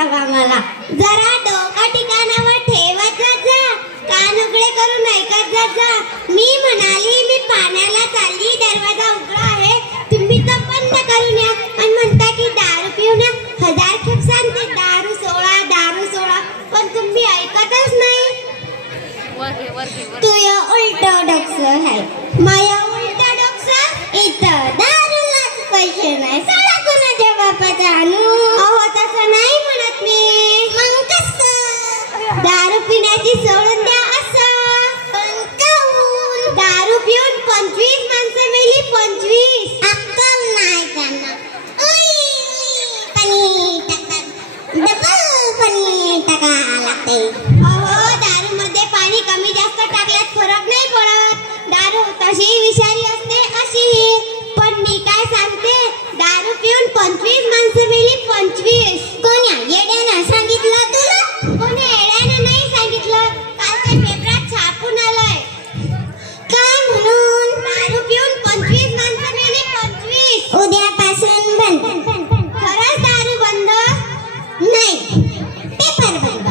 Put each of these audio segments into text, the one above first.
नका कामाला. जरा डोकं ठिकाणावर ठेवत जा, कान उघडे करून ऐकत जा. मी म्हणाली मी पाण्याला चालली, दरवाजा उघडा आहे, तुम्ही तर बंद करून या. आणि म्हणता की दारू पिऊन 1000 खेप सांगते दारू सोडा, पण तुम्ही ऐकतच नाही. तुझं उलट डोकं आहे, माया उलट डोकं. इथं दारूलाच पैसे नाही, सोडा कुणाच्या बापाचा आणू. अहो तसं नाही म्हणत मी. मग कसं? दारू पिण्याची सोडून द्या असं. पण काहून? दारू पिऊन 25 माणसं मेली, 25. अक्कल नाही त्यांना. पाणी टाकतात, डबल पाणी टाका लागते. अहो दारू मध्ये पाणी कमी जास्त टाकल्यात फरक नाही पडत. दारू तशी विषारी असते अशी. पण मी काय सांगते, दारू पिऊन 25 माणसं मेली, 25. कोण्या येड्यानं सांगितलं तुला? कोण्या येड्यानं नाही सांगितलं, कालच्या पेपरात छापून आलंय. काय म्हणून? दारू पिऊन 25 माणसं मेली, 25. उद्यापासून बंद. खरंच दारू बंद नाही, पेपर बंद.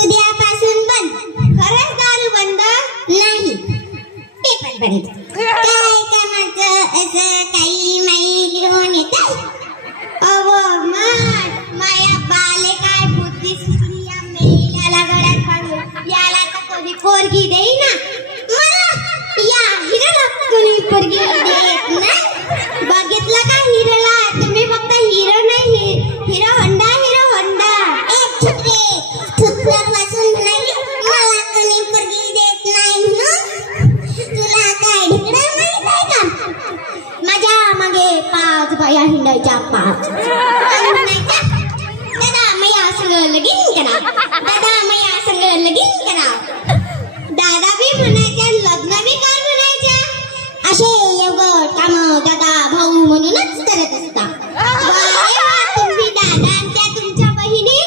उद्यापासून बंद. खरंच दारू बंद नाही, पेपर बंद. काय कामाचं असं काही माहीत घेऊन येतं. अहो माया बाले काय बुद्धी सुचली या मेल्याला गळ्यात पाडून. याला तर कोणी पोरगी देई ना. या हिरोला कोणी पोरगी देत नाही. बघितलं का हिरोला? तुम्ही फक्त हिरो नाही, हिरो होंडा. एक छुपे थुत्तर वाजून नाही, मला कोणी पोरगी देत नाही म्हणून. तुला काय ढिकणं माहित आहे का? माझ्या मागे 5 बाया हिंडायच्या, 5. दादा मैया संग लगीन करा, दादा मैया संग लगीन करा. दादा बी म्हणायच्या, लग्न बी काय म्हणायच्या. असे एवढं काम दादा भाऊ म्हणूनच करत असता. तुम्ही दादा आणि त्या तुमच्या बहिणी.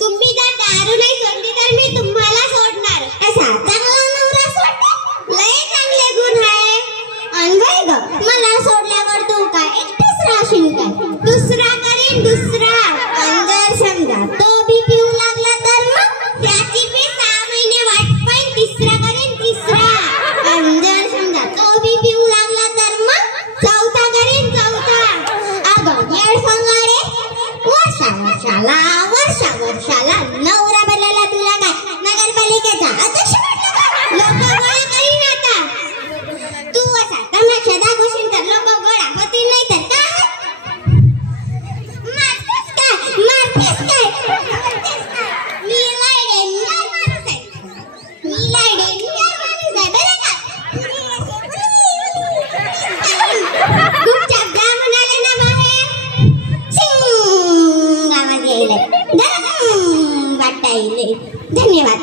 तुम्ही जर दारू नाही सोडली तर मी तुम्हाला सोडणार. असा चांगला नवरा सोडते, लय चांगले गुण आहे. अनबाई ग, मला सोडल्यावर तू काय एकटेच राहशील काय? दुसरा करीन दुसरा. अंदर समजा तो बी पिऊ लागला तर मग त्याची बी 6 महिने वाट पाहिन, तिसरा करीन तिसरा. अंदर समजा तो बी पिऊ लागला तर मग चौथा करीन चौथा. अगं येड सांगाडे, वर्षाला नवरा बदलायला तुला काय नगरपालिकेचा अध्यक्ष म्हटलं का? लोक गोळा करीन आता. तू असा तमाशा दाखवशील तर लोक गोळा होतील, नाही तर काय? मारतेस काय? मी लय डेंजर माणूस आहे. बरं का? तुमच्या ब्रा म्हणाले ना बाहेर सिंग आवाज यायला वाटायले. धन्यवाद.